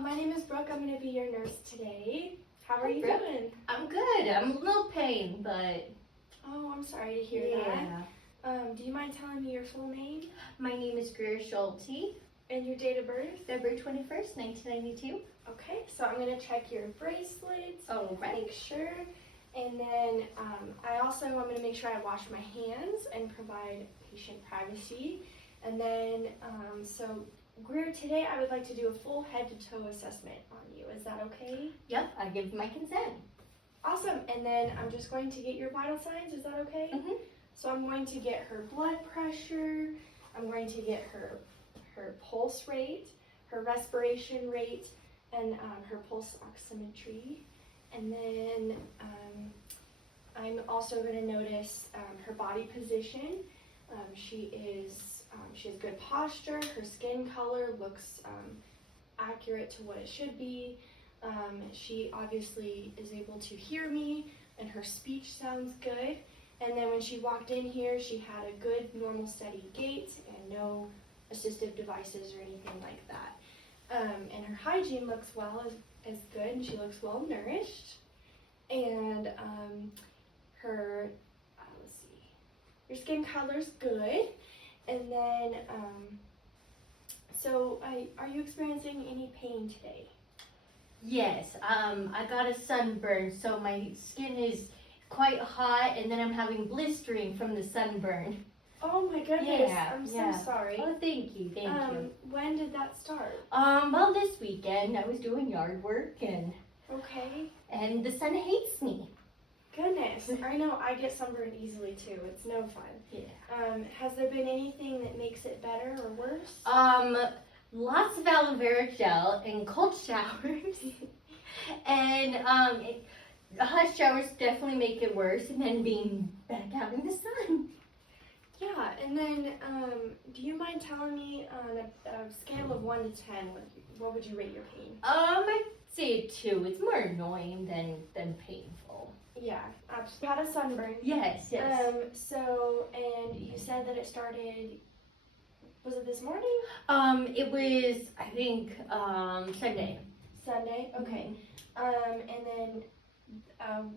My name is Brooke. I'm going to be your nurse today. How are Hi, you Brooke. doing? I'm good. I'm a little pain, but Oh, I'm sorry to hear that. Do you mind telling me your full name My name is Greer Schulte, and your date of birth? February 21st, 1992. Okay, so I'm going to check your bracelets, All right. make sure. And then I'm going to make sure I wash my hands and provide patient privacy. And then, Greer, today I would like to do a full head to toe assessment on you. Is that okay? Yep, I give my consent. Awesome. And then I'm just going to get your vital signs. Is that okay? Mm-hmm. So I'm going to get her blood pressure. I'm going to get her pulse rate, her respiration rate, and her pulse oximetry. And then I'm also going to notice her body position. She has good posture. Her skin color looks accurate to what it should be. She obviously is able to hear me, and her speech sounds good. And then when she walked in here, she had a good, normal, steady gait and no assistive devices or anything like that. And her hygiene looks as good, and she looks well nourished. And her skin color's good. And then, are you experiencing any pain today? Yes, I got a sunburn, so my skin is quite hot, and then I'm having blistering from the sunburn. Oh my goodness, Yeah, I'm yeah. so sorry. Oh, thank you. When did that start? Well, this weekend I was doing yard work, Okay. and the sun hates me. Goodness, I know I get sunburned easily too. It's no fun. Yeah. Has there been anything that makes it better or worse? Lots of aloe vera gel and cold showers. And hot showers definitely make it worse, and then being back out in the sun. Yeah, and then do you mind telling me on a scale of 1 to 10, what would you rate your pain? I'd say a 2. It's more annoying than painful. Yeah, absolutely. You had a sunburn. Yes. And you said that it started, was it this morning? It was, I think, Sunday. Sunday? Okay. And then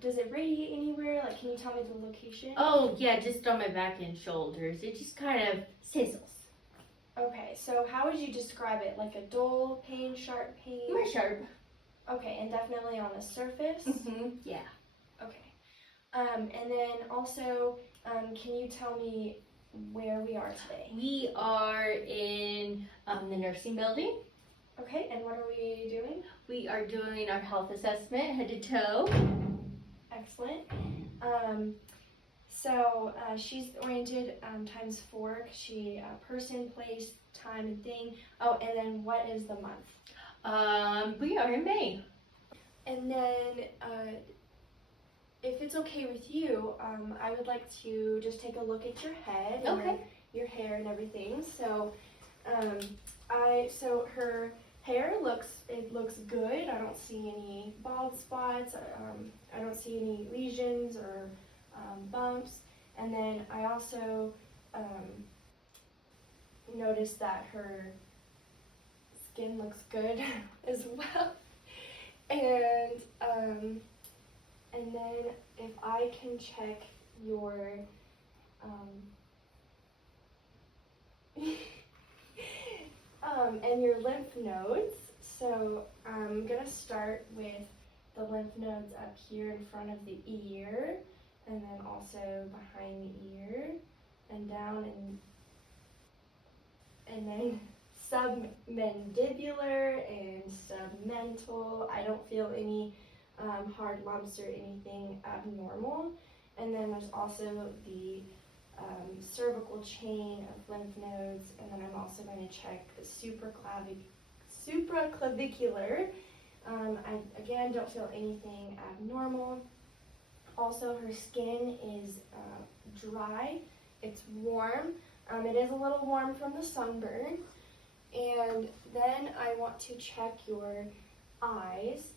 does it radiate anywhere? Like, can you tell me the location? Oh, yeah, just on my back and shoulders. It just kind of sizzles. Okay, so how would you describe it? Like a dull pain, sharp pain? More sharp. Okay, and definitely on the surface? Mm-hmm. Yeah. Okay. And then also, can you tell me where we are today? We are in the nursing building. Okay, and what are we doing? We are doing our health assessment, head to toe. Excellent. She's oriented ×4. She person, place, time, and thing. Oh, and then what is the month? We are in May. And then, if it's okay with you, I would like to just take a look at your head and your hair and everything. So, her hair looks good. I don't see any bald spots. I don't see any lesions or bumps. And then I also noticed that her skin looks good as well. And then if I can check your and your lymph nodes. So I'm gonna start with the lymph nodes up here in front of the ear, and then also behind the ear, and down and then submandibular and submental. I don't feel any hard lumps or anything abnormal. And then there's also the cervical chain of lymph nodes, and then I'm also going to check the supraclavicular. I again don't feel anything abnormal. Also, her skin is dry. It's warm. It is a little warm from the sunburn. And then I want to check your eyes.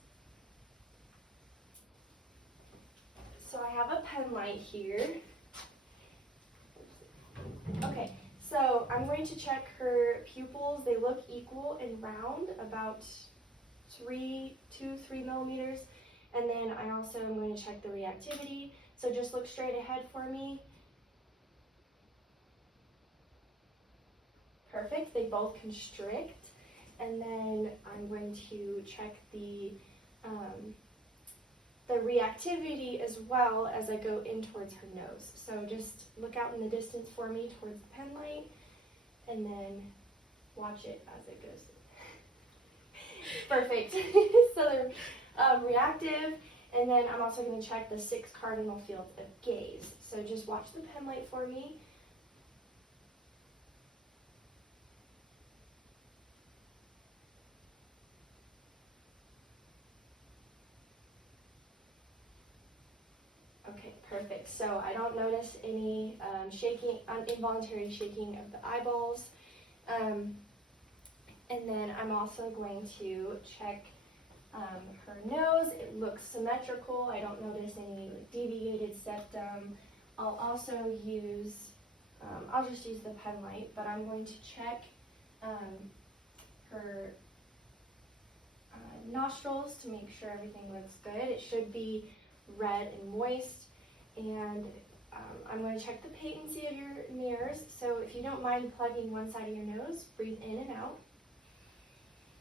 So I have a pen light here. Okay, so I'm going to check her pupils. They look equal and round, about 3 millimeters. And then I also am going to check the reactivity. So just look straight ahead for me. Perfect, they both constrict. And then I'm going to check the reactivity as well as I go in towards her nose. So just look out in the distance for me towards the pen light, and then watch it as it goes. Perfect. So they're reactive, and then I'm also going to check the 6 cardinal fields of gaze. So just watch the pen light for me. Okay, perfect. So I don't notice any shaking, involuntary shaking of the eyeballs. And then I'm also going to check her nose. It looks symmetrical. I don't notice any deviated septum. I'll also use, I'll just use the pen light, but I'm going to check her nostrils to make sure everything looks good. It should be red and moist. And I'm going to check the patency of your mirrors. So if you don't mind plugging one side of your nose, breathe in and out.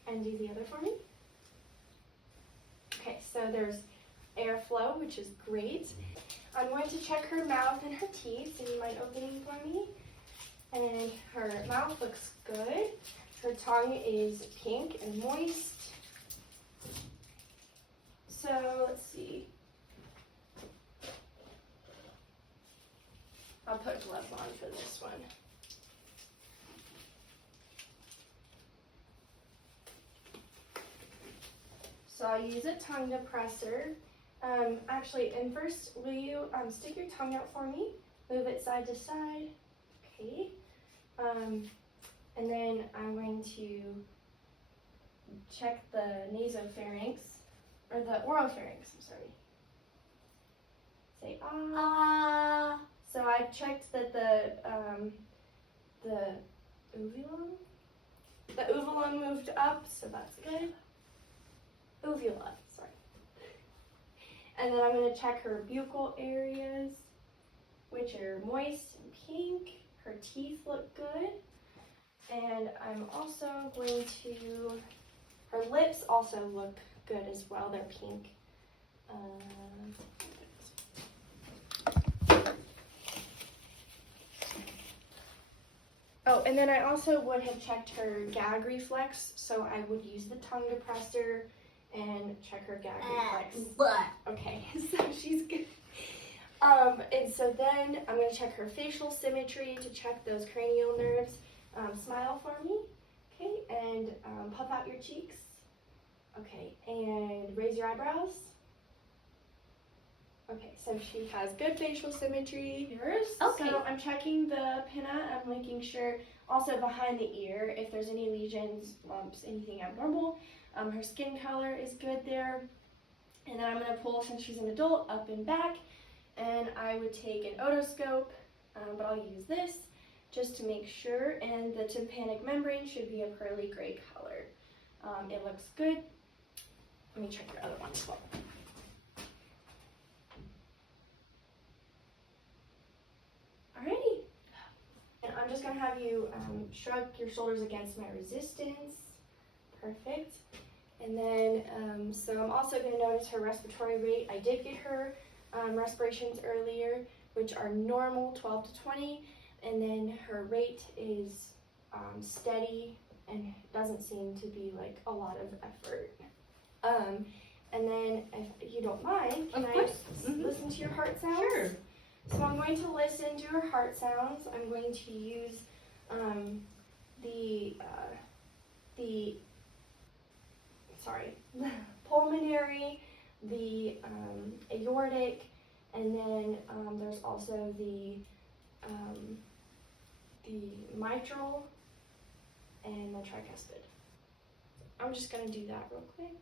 And do the other for me. Okay, so there's airflow, which is great. I'm going to check her mouth and her teeth. So you mind opening for me? And her mouth looks good. Her tongue is pink and moist. So let's see. I'll put gloves on for this one. So I'll use a tongue depressor. Actually, and first, will you stick your tongue out for me? Move it side to side. Okay. And then I'm going to check the nasopharynx, or the oropharynx, I'm sorry. Say ah. Ah. So I checked that the uvulum moved up, so that's good. Uvula, sorry. And then I'm going to check her buccal areas, which are moist and pink. Her teeth look good. And I'm also going to, her lips also look good as well. They're pink. Oh, and then I also would have checked her gag reflex, so I would use the tongue depressor and check her gag reflex. What? Okay, so she's good. And so then I'm going to check her facial symmetry to check those cranial nerves. Smile for me, okay, and puff out your cheeks, okay, and raise your eyebrows. Okay, so she has good facial symmetry. Yours? Okay. So I'm checking the pinna. I'm making sure also behind the ear if there's any lesions, lumps, anything abnormal. Her skin color is good there. And then I'm going to pull, since she's an adult, up and back. And I would take an otoscope, but I'll use this just to make sure. And the tympanic membrane should be a pearly gray color. It looks good. Let me check your other one as well. Alrighty. And I'm just going to have you shrug your shoulders against my resistance. Perfect. And then, so I'm also going to notice her respiratory rate. I did get her respirations earlier, which are normal, 12 to 20. And then her rate is steady and doesn't seem to be like a lot of effort. And then, if you don't mind, can I listen to your heart sounds? Sure. So I'm going to listen to her heart sounds. I'm going to use the pulmonary, the aortic, and then there's also the mitral and the tricuspid. I'm just going to do that real quick.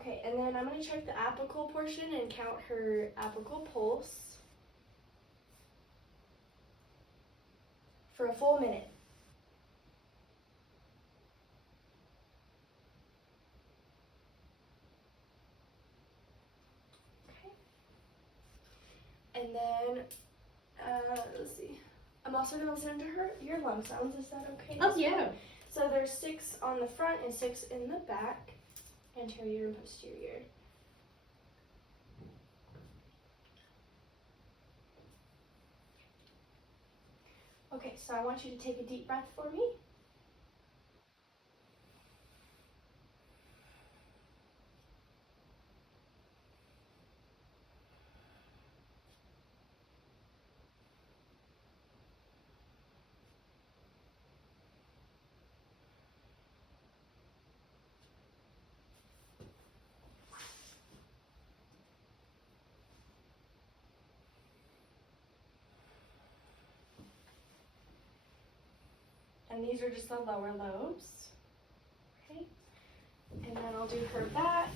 Okay, and then I'm going to check the apical portion and count her apical pulse for a full minute. Okay. And then, let's see. I'm also going to listen to your lung sounds. Is that okay? Oh, yeah. So there's 6 on the front and 6 in the back, anterior and posterior. Okay, so I want you to take a deep breath for me. And these are just the lower lobes. Okay. And then I'll do her back.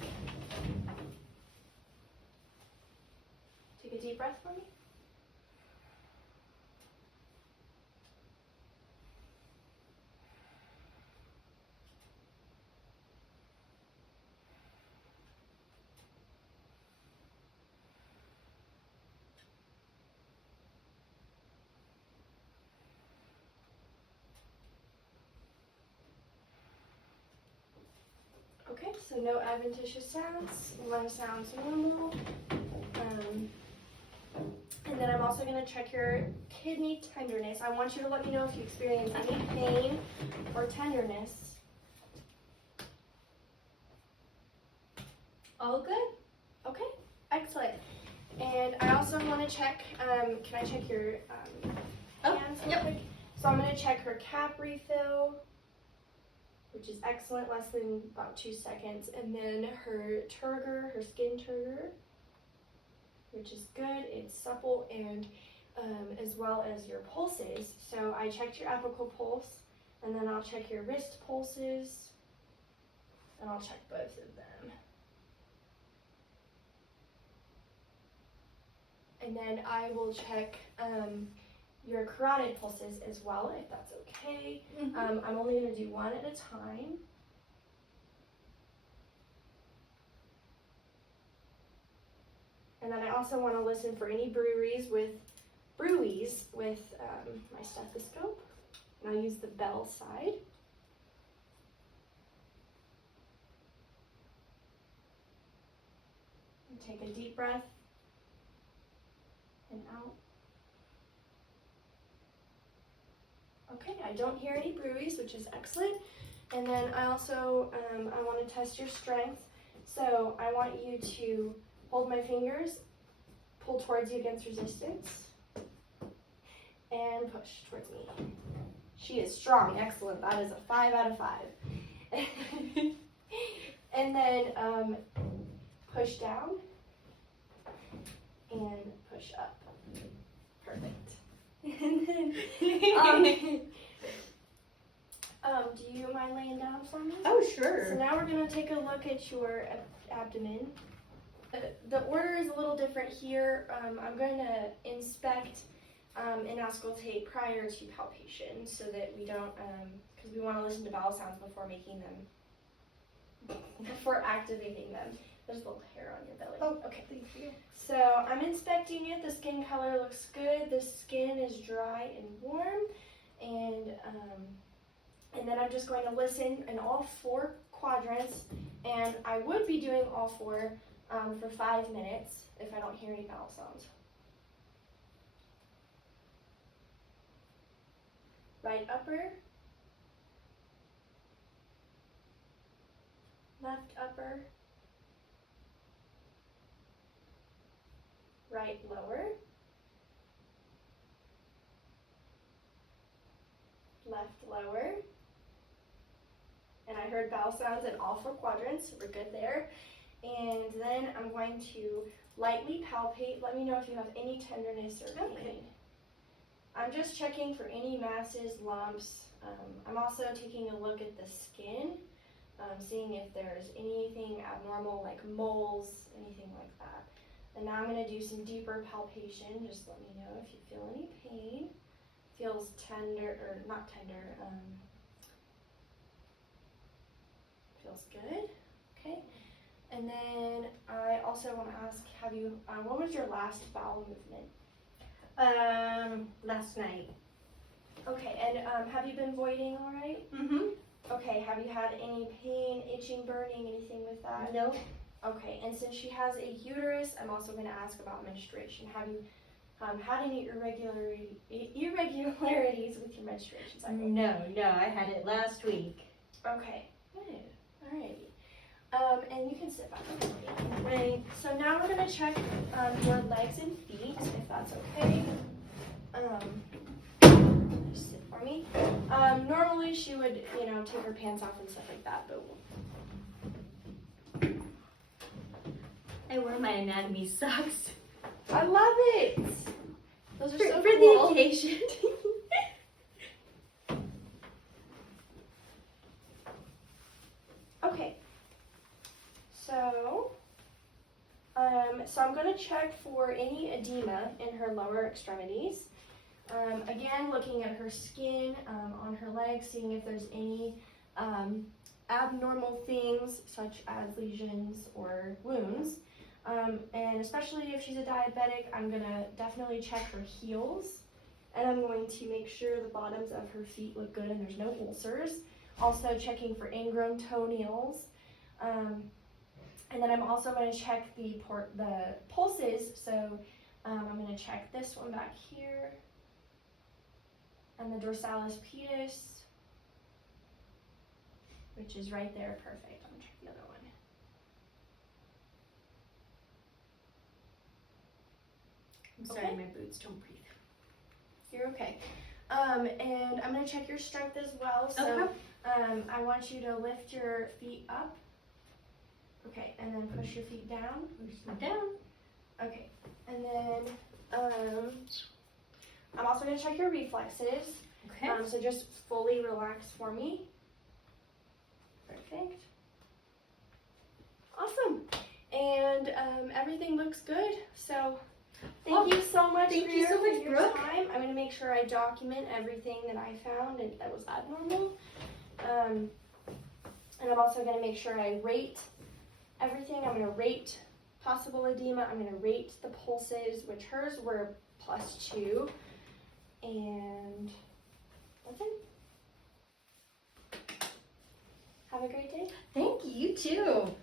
Take a deep breath for me. Okay, so no adventitious sounds, lung sounds normal. And then I'm also going to check your kidney tenderness. I want you to let me know if you experience any pain or tenderness. All good? Okay, excellent. And I also want to check, can I check your hands real quick? So I'm going to check her cap refill, which is excellent, less than about 2 seconds. And then her turgor, her skin turgor, which is good. It's supple, and as well as your pulses. So I checked your apical pulse, and then I'll check your wrist pulses, and I'll check both of them. And then I will check your carotid pulses as well, if that's okay. Mm-hmm. I'm only going to do one at a time. And then I also want to listen for any bruits with my stethoscope. And I'll use the bell side. And take a deep breath and out. Okay, I don't hear any bruits, which is excellent. And then I also I want to test your strength. So I want you to hold my fingers, pull towards you against resistance, and push towards me. She is strong, excellent. That is a 5 out of 5. And then push down and push up. Perfect. And then, do you mind laying down for me? Oh, sure. So now we're going to take a look at your abdomen. The order is a little different here. I'm going to inspect and auscultate prior to palpation so that we don't, because we want to listen to bowel sounds before making them, before activating them. There's a little hair on your belly. Oh, okay. Thank you. So I'm inspecting it. The skin color looks good. The skin is dry and warm. And then I'm just going to listen in all 4 quadrants. And I would be doing all 4 for 5 minutes if I don't hear any bowel sounds. Right upper. Left upper. Right lower. Left lower. And I heard bowel sounds in all 4 quadrants. We're good there. And then I'm going to lightly palpate. Let me know if you have any tenderness or pain. Okay. I'm just checking for any masses, lumps. I'm also taking a look at the skin seeing if there's anything abnormal like moles, anything like that. And now I'm going to do some deeper palpation. Just let me know if you feel any pain. Feels tender, or not tender, feels good. Okay. And then I also want to ask, what was your last bowel movement? Last night. Okay, and have you been voiding all right? Okay, have you had any pain, itching, burning, anything with that? Nope. Okay, and since she has a uterus, I'm also going to ask about menstruation. Have you had any irregularities with your menstruation cycle? No, I had it last week. Okay, good. Alrighty. And you can sit back up. Right. So now we're going to check your legs and feet, if that's okay. Just sit for me. Normally she would, take her pants off and stuff like that, but I wear my anatomy socks. I love it. Those are so for cool. the occasion. Okay. So I'm going to check for any edema in her lower extremities. Again, looking at her skin on her legs, seeing if there's any abnormal things such as lesions or wounds. And especially if she's a diabetic, I'm going to definitely check her heels. And I'm going to make sure the bottoms of her feet look good and there's no ulcers. Also checking for ingrown toenails. And then I'm also going to check the pulses. So I'm going to check this one back here. And the dorsalis pedis, which is right there. Perfect. I'm going to check the other one. I'm sorry, Okay. my boots don't breathe. You're okay. And I'm going to check your strength as well. So I want you to lift your feet up. Okay, and then push your feet down. Push them down. Okay, and then I'm also going to check your reflexes. Okay. So just fully relax for me. Perfect. Awesome. And everything looks good. So thank you so much thank for you so much, your Brooke. time. I'm going to make sure I document everything that I found and that was abnormal. And I'm also going to make sure I rate everything. I'm going to rate possible edema. I'm going to rate the pulses, which hers were +2. And that's it. Have a great day. Thank you, you too.